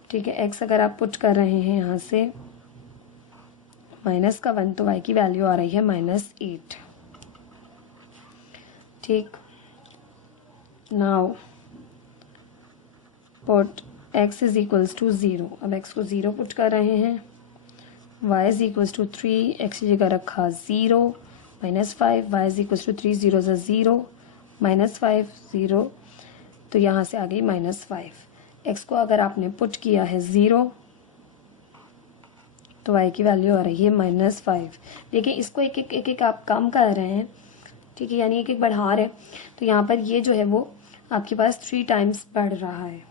ठीक है, x अगर आप पुट कर रहे हैं यहाँ से -1 तो y की वैल्यू आ रही है -8। ठीक, now put x is equals to 0, अब x को 0 पुट कर रहे हैं, y is equals to 3, x की जगह रखा 0 -5, y इज इक्वल्स टू 3 0 ज़ा 0 -5 0, तो यहाँ से आ गई -5। x को अगर आपने पुट किया है 0 तो y की वैल्यू आ रही है -5। देखिए इसको एक एक आप कम कर रहे हैं। ठीक है, यानी एक एक बढ़ा रहे हैं, तो यहाँ पर ये जो है वो आपके पास 3 टाइम्स बढ़ रहा है।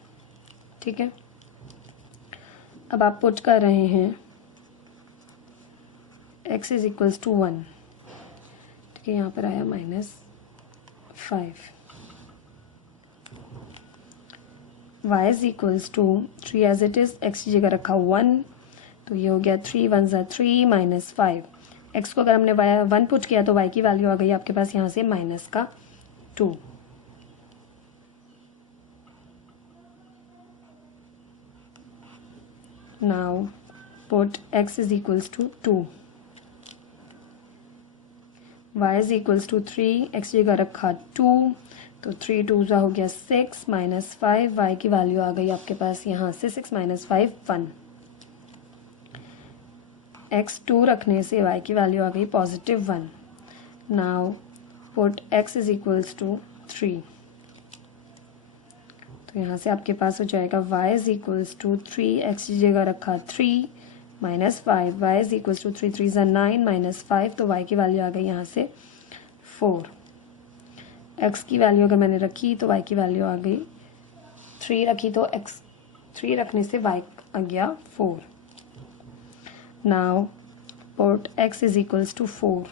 ठीक है, अब आप पुट कर रहे हैं x इज इक्वल्स टू 1। ठीक है, यहाँ पर आया -5, y is equals to 3 as it is, x की जगह रखा 1, तो ये हो गया 3 1 ज़ा 3 -5। x को अगर हमने 1 पुट किया तो y की वैल्यू आ गई आपके पास यहाँ से -2। Now put x is equals to 2, y is equals to 3, x की जगह रखा 2, तो 3 2 ज़ा हो गया 6 -5, y की वैल्यू आ गई आपके पास यहाँ से 6 -5 1। x 2 रखने से y की वैल्यू आ गई +1। Now put x is equals to 3, तो यहाँ से आपके पास हो जाएगा y is equals to 3, x की जगह रखा 3 -5, y इज इक्वल्स टू 3 3 ज़ा 9 -5, तो y की वैल्यू आ गई यहाँ से 4। x की वैल्यू अगर मैंने रखी तो y की वैल्यू आ गई 3 रखी, तो x 3 रखने से y आ गया 4। Now put x is equals to 4,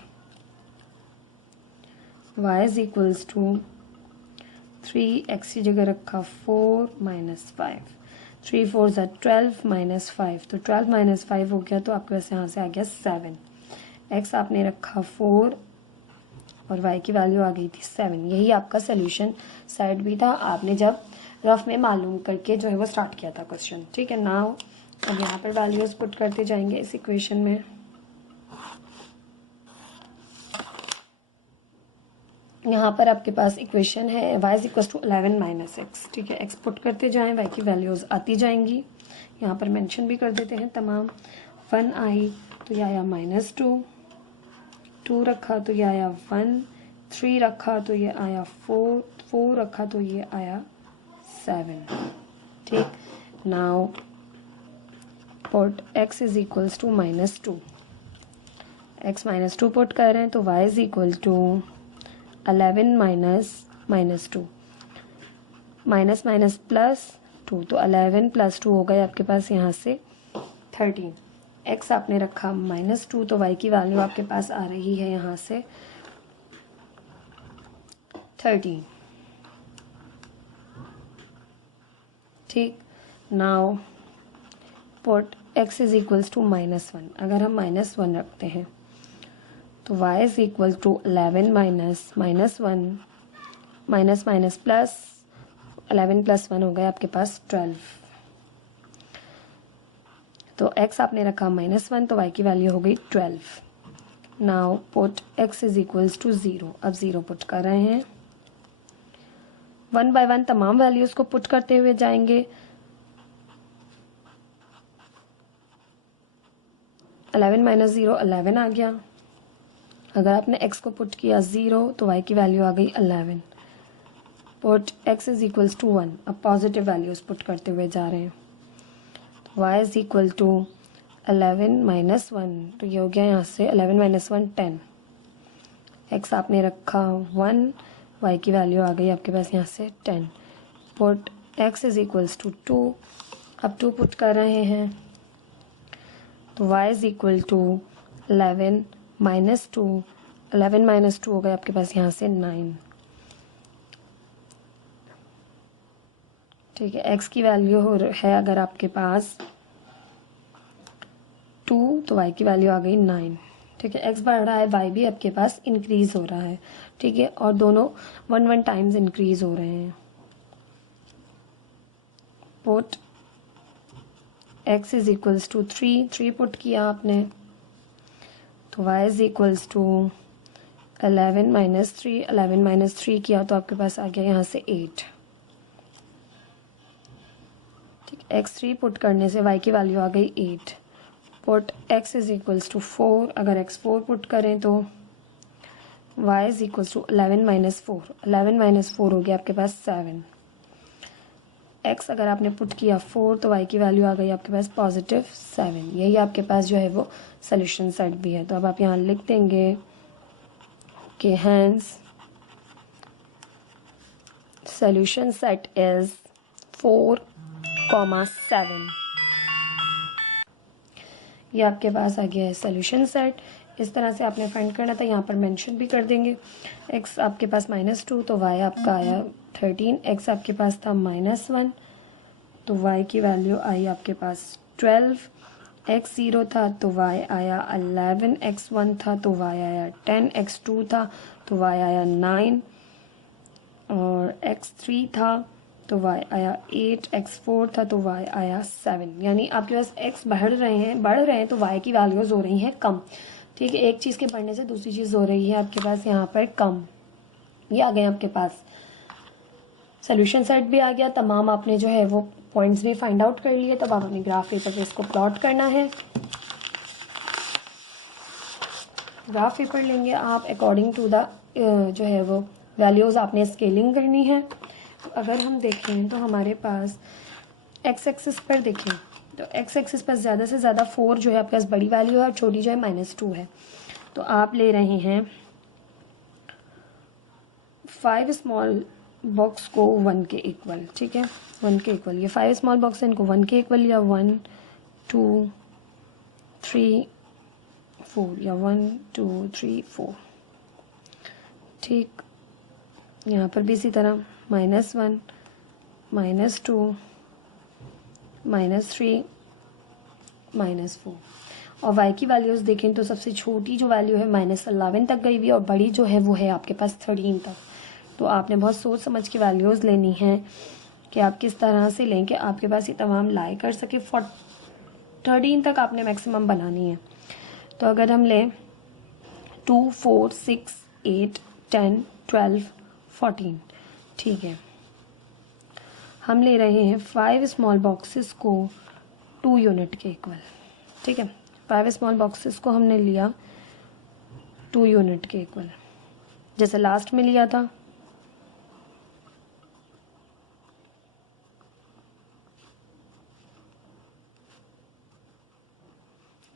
y is equals to 3, x की जगह रखा 4 -5, 3 4 ज़ा 12 -5, तो 12 -5 हो गया, तो आपके पास यहाँ से आ गया 7। x आपने रखा 4 और y की वैल्यू आ गई थी 7। यही आपका सोल्यूशन सेट भी था, आपने जब रफ में मालूम करके जो है वो स्टार्ट किया था क्वेश्चन। ठीक है, नाउ अब यहाँ पर वैल्यूज पुट करते जाएंगे इस इक्वेशन में। यहाँ पर आपके पास इक्वेशन है y is equal to 11 - x। ठीक है, x पुट करते जाएं, y की वैल्यूज आती जाएंगी। यहाँ पर मेंशन भी कर देते हैं तमाम, 1 आई तो ये आया -2, 2 रखा तो ये आया 1, 3 रखा तो ये आया 4, 4 रखा तो ये आया 7। ठीक, now put x is equals to -2, x -2 put कर रहे हैं तो y is equal to 11 minus 2, minus minus plus 2, तो 11 + 2 हो गए आपके पास यहाँ से 13। x आपने रखा -2 तो y की वैल्यू आपके पास आ रही है यहाँ से 13। ठीक, now put x is equals to -1। अगर हम -1 रखते हैं तो y is equal to 11 minus -1, minus minus plus, 11 + 1 हो गया आपके पास 12। तो x आपने रखा -1 तो y की वैल्यू हो गई 12। Now put x is equals to 0। अब 0 पुट कर रहे हैं, 1 बाय 1 तमाम वैल्यूज को पुट करते हुए जाएंगे। 11 माइनस 0 11 आ गया। अगर आपने x को पुट किया 0 तो y की वैल्यू आ गई 11। Put x is equals to 1। अब पॉजिटिव वैल्यूज पुट करते हुए जा रहे हैं, y is equal to 11 minus 1, तो ये हो गया यहाँ से 11 माइनस 1 10। x आपने रखा 1, y की वैल्यू आ गई आपके पास यहाँ से 10। Put x is equals to 2। अब 2 पुट कर रहे हैं तो y is equal to 11 minus 2, 11 minus 2 हो गया आपके पास यहाँ से 9। ठीक है, x की वैल्यू है अगर आपके पास 2 तो y की वैल्यू आ गई 9। ठीक है, x बढ़ रहा है, y भी आपके पास इंक्रीज हो रहा है। ठीक है, और दोनों 1 टाइम्स इंक्रीज हो रहे हैं। Put x is equals to 3 put किया आपने तो y is equals to 11 minus 3, 11 minus 3 किया तो आपके पास आ गया यहाँ से 8। ठीक, x3 पुट करने से y की वैल्यू आ गई 8। Put x is equals to 4। अगर x4 पुट करें तो y is equals to 11 minus 4, 11 minus 4 हो गया आपके पास 7। x अगर आपने पुट किया 4 तो y की वैल्यू आ गई आपके पास +7। यही आपके पास जो है वो सोल्यूशन सेट भी है। तो अब आप यहाँ लिख देंगे कि हैंस सोल्यूशन सेट इज 4,7। ये आपके पास आ गया है सोल्यूशन सेट। इस तरह से आपने फाइंड करना था, यहाँ पर मेंशन भी कर देंगे। x आपके पास -2 तो y आपका आया 13, x आपके पास था -1 तो y की वैल्यू आई आपके पास 12, x 0 था तो y आया 11, x 1 था तो y आया 10, x 2 था तो y आया 9 और x 3 था तो y आया 8, x 4 था तो y आया 7। यानी आपके पास x बढ़ रहे हैं तो y की वैल्यूज हो रही हैं कम। ठीक है, एक चीज़ के बढ़ने से दूसरी चीज़ हो रही है आपके पास यहाँ पर कम। ये आ गए आपके पास सोल्यूशन सेट भी आ गया, तमाम आपने जो है वो पॉइंट्स भी फाइंड आउट कर लिए। तब आप अपने ग्राफ पेपर पे इसको प्लॉट करना है। ग्राफ पेपर लेंगे आप अकॉर्डिंग टू द जो है वो वैल्यूज़ आपने स्केलिंग करनी है। तो अगर हम देखें तो हमारे पास एक्स एक्सिस पर देखें तो एक्स एक्सिस पर ज़्यादा से ज़्यादा 4 जो है आपके पास बड़ी वैल्यू है और छोटी जो है -2 है। तो आप ले रहे हैं 5 स्मॉल बॉक्स को 1 के इक्वल। ठीक है, 1 के इक्वल। ये 5 स्मॉल बॉक्स है, इनको 1 के इक्वल या 1 2 3 4 या 1 2 3 4। ठीक, यहाँ पर भी इसी तरह -1 -2 -3 -4। और y की वैल्यूज़ देखें तो सबसे छोटी जो वैल्यू है -11 तक गई हुई और बड़ी जो है वो है आपके पास 13 तक। तो आपने बहुत सोच समझ के वैल्यूज़ लेनी है कि आप किस तरह से लें कि आपके पास ये तमाम लाई कर सके। 13 तक आपने मैक्सिमम बनानी है। तो अगर हम लें 2 4 6 8 10 12 14। ठीक है, हम ले रहे हैं 5 स्मॉल बॉक्सेस को 2 यूनिट के इक्वल। ठीक है, 5 स्मॉल बॉक्सेस को हमने लिया 2 यूनिट के इक्वल, जैसे लास्ट में लिया था।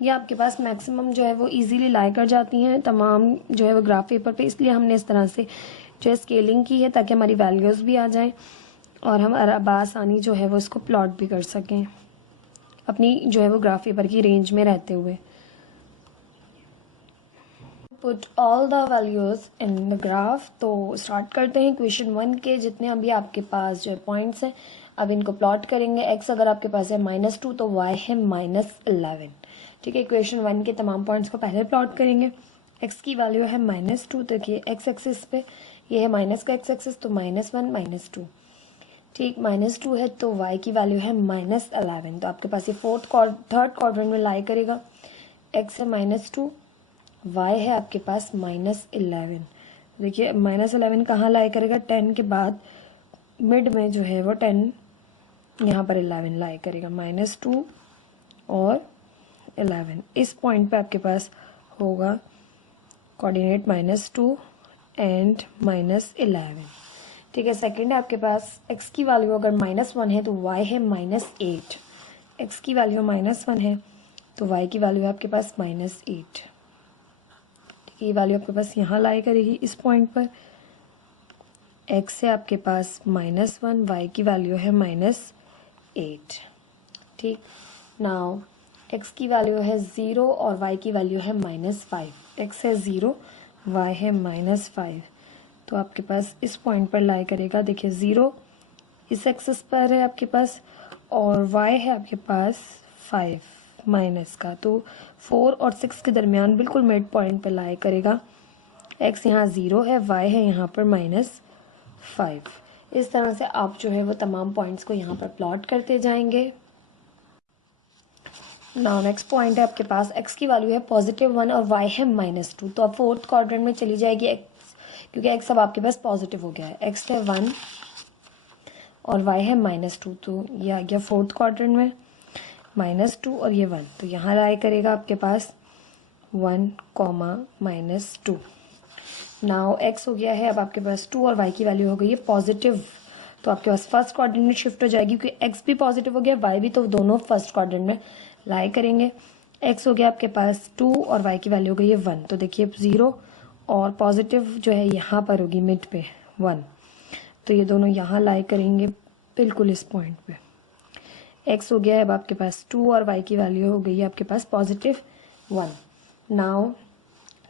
ये आपके पास मैक्सिमम जो है वो इजीली लाई कर जाती हैं तमाम जो है वो ग्राफ पेपर पे, इसलिए हमने इस तरह से जो है स्केलिंग की है ताकि हमारी वैल्यूज़ भी आ जाएं और हम आसानी जो है वो इसको प्लॉट भी कर सकें अपनी जो है वो ग्राफ पेपर की रेंज में रहते हुए। Put all the values in the graph. तो स्टार्ट करते हैं क्वेश्चन 1 के जितने अभी आपके पास जो है पॉइंट्स हैं, अब इनको प्लॉट करेंगे। x अगर आपके पास है -2 तो y है -11। ठीक है, इक्वेशन 1 के तमाम पॉइंट्स को पहले प्लॉट करेंगे। x की वैल्यू है -2, तो देखिए x एक्सिस पे ये है माइनस का x एक्सिस, तो -1 -2। ठीक, -2 है तो y की वैल्यू है -11, तो आपके पास ये थर्ड क्वाड्रेंट में लाई करेगा। x है -2, y है आपके पास -11। देखिए -11 कहाँ लाई करेगा, 10 के बाद मिड में जो है वो 10 यहाँ पर 11 लाई करेगा। -2 और 11 इस पॉइंट पे आपके पास होगा कोऑर्डिनेट -2 एंड -11। ठीक है, सेकंड है आपके पास x की वैल्यू अगर -1 है तो y है -8। x की वैल्यू -1 है तो y की वैल्यू है आपके पास -8। ठीक है, ये वैल्यू आपके पास यहाँ लाई करेगी इस पॉइंट पर। x है आपके पास -1, y की वैल्यू है -8। ठीक, नाउ x की वैल्यू है 0 और y की वैल्यू है -5। x है 0, y है -5, तो आपके पास इस पॉइंट पर लाई करेगा। देखिए 0 इस एक्सिस पर है आपके पास और y है आपके पास 5 माइनस का, तो 4 और 6 के दरमियान बिल्कुल मिड पॉइंट पर लाई करेगा। x यहाँ 0 है, y है यहाँ पर -5। इस तरह से आप जो है वो तमाम पॉइंट्स को यहाँ पर प्लॉट करते जाएंगे। नाउ नेक्स्ट पॉइंट है आपके पास x की वैल्यू है +1 और y है -2, तो अब फोर्थ क्वाड्रेंट में चली जाएगी x, क्योंकि x अब आपके पास पॉजिटिव हो गया है। x है 1 और y है -2, तो ये आ गया फोर्थ क्वाड्रेंट में। -2 और ये 1, तो यहाँ लाई करेगा आपके पास 1, -2। नाउ x हो गया है अब आपके पास 2 और y की वैल्यू हो गई है पॉजिटिव, तो आपके पास फर्स्ट क्वाड्रेंट में शिफ्ट हो जाएगी क्योंकि x भी पॉजिटिव हो गया, y भी, तो दोनों फर्स्ट क्वाड्रेंट में लाई करेंगे। x हो गया आपके पास 2 और y की वैल्यू हो गई है 1, तो देखिए 0 और पॉजिटिव जो है यहाँ पर होगी मिड पे 1, तो ये दोनों यहाँ लाई करेंगे बिल्कुल इस पॉइंट पे। x हो गया है अब आपके पास 2 और y की वैल्यू हो गई है आपके पास +1। नाउ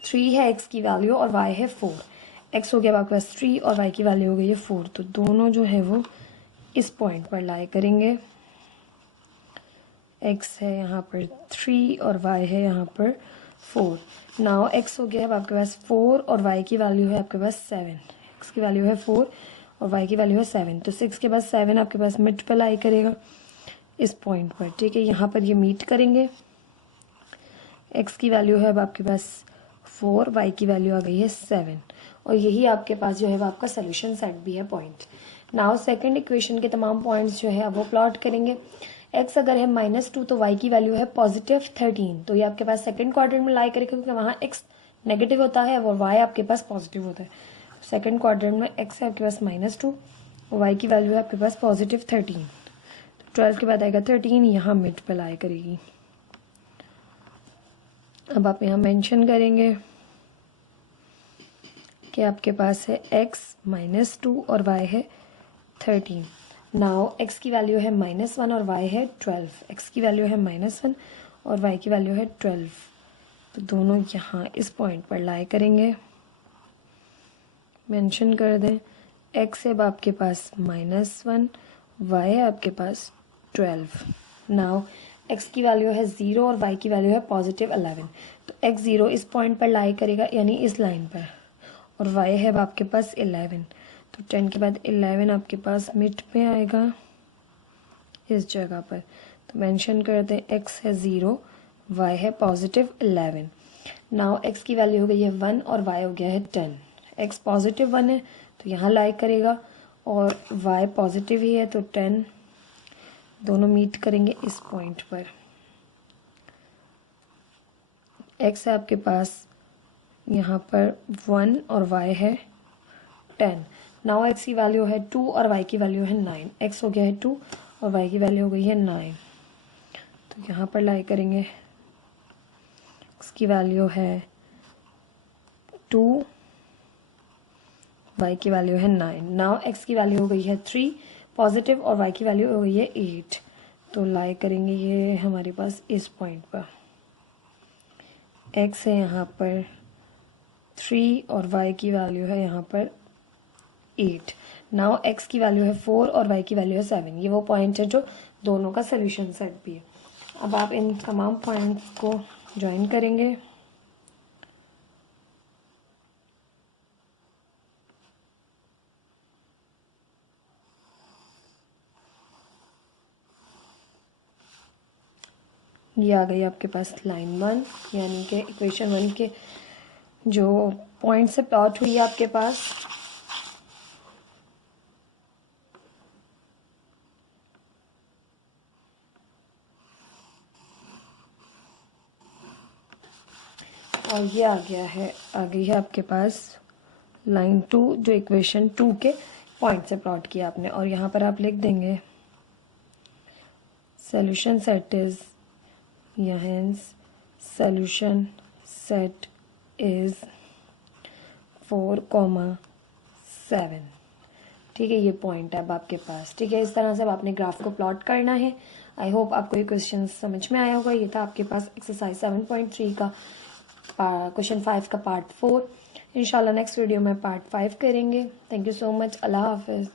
3 है x की वैल्यू और y है 4। x हो गया अब आपके पास 3 और y की वैल्यू हो गई है 4, तो दोनों जो है वो इस पॉइंट पर लाई करेंगे। x है यहाँ पर 3 और y है यहाँ पर 4। नाउ x हो गया अब आपके पास 4 और y की वैल्यू है आपके पास 7। x की वैल्यू है 4 और y की वैल्यू है 7, तो 6 के बाद 7 आपके पास मिड पे लाई करेगा इस पॉइंट पर। ठीक है, यहाँ पर ये मीट करेंगे। x की वैल्यू है अब आपके पास 4, y की वैल्यू आ गई है 7, और यही आपके पास जो है वो आपका सोल्यूशन सेट भी है पॉइंट। नाउ सेकंड इक्वेशन के तमाम पॉइंट्स जो है अब वो प्लॉट करेंगे। x अगर है -2 तो y की वैल्यू है +13, तो ये आपके पास सेकंड क्वाड्रेंट में लाई करेगा क्योंकि वहाँ x नेगेटिव होता है और y आपके पास पॉजिटिव होता है। सेकंड क्वाड्रेंट में x है आपके पास -2 और y की वैल्यू है आपके पास +13, तो 12 के बाद आएगा 13, यहाँ मिड पे लाई करेगी। अब आप यहाँ मेंशन करेंगे कि आपके पास है x -2 और y है 13। नाउ x की वैल्यू है -1 और y है 12। x की वैल्यू है -1 और y की वैल्यू है 12, तो दोनों यहाँ इस पॉइंट पर लाई करेंगे। मेंशन कर दें x है अब आपके पास -1, y है आपके पास 12। नाउ x की वैल्यू है 0 और y की वैल्यू है +11, तो x 0 इस पॉइंट पर लाई करेगा यानी इस लाइन पर, और y है अब आपके पास 11, तो 10 के बाद 11 आपके पास मिड पे आएगा इस जगह पर, तो मेंशन कर दें x है 0, y है +11। नाउ x की वैल्यू हो गई है 1 और y हो गया है 10। x +1 है तो यहाँ लाई करेगा और y पॉजिटिव ही है तो 10, दोनों मीट करेंगे इस पॉइंट पर। x है आपके पास यहाँ पर 1 और y है 10। नाउ x की वैल्यू है 2 और y की वैल्यू है 9। x हो गया है 2 और y की वैल्यू हो गई है 9। तो यहाँ पर लाई करेंगे, x की वैल्यू है 2, y की वैल्यू है 9। नाउ x की वैल्यू हो गई है 3 पॉजिटिव और y की वैल्यू हो गई है 8। तो लाई करेंगे ये हमारे पास इस पॉइंट पर, x है यहाँ पर 3 और y की वैल्यू है यहाँ पर 8। नाउ x की वैल्यू है 4 और y की वैल्यू है 7। ये वो पॉइंट है जो दोनों का सोल्यूशन सेट भी है। अब आप इन तमाम पॉइंट्स को ज्वाइन करेंगे। ये आ गई आपके पास लाइन 1, यानी कि इक्वेशन 1 के जो पॉइंट से प्लॉट हुई है आपके पास। और ये आ गई है आपके पास लाइन 2 जो इक्वेशन 2 के पॉइंट से प्लॉट किया आपने। और यहाँ पर आप लिख देंगे सॉल्यूशन सेट इज, यहाँ सॉल्यूशन सेट इज 4,7। ठीक है, ये पॉइंट है अब आपके पास। ठीक है, इस तरह से अब आपने ग्राफ को प्लॉट करना है। आई होप आपको ये क्वेश्चन समझ में आया होगा। ये था आपके पास एक्सरसाइज 7.3 का क्वेश्चन 5 का पार्ट 4। इंशाल्लाह नेक्स्ट वीडियो में पार्ट 5 करेंगे। Thank you so much. अल्लाह हाफिज़।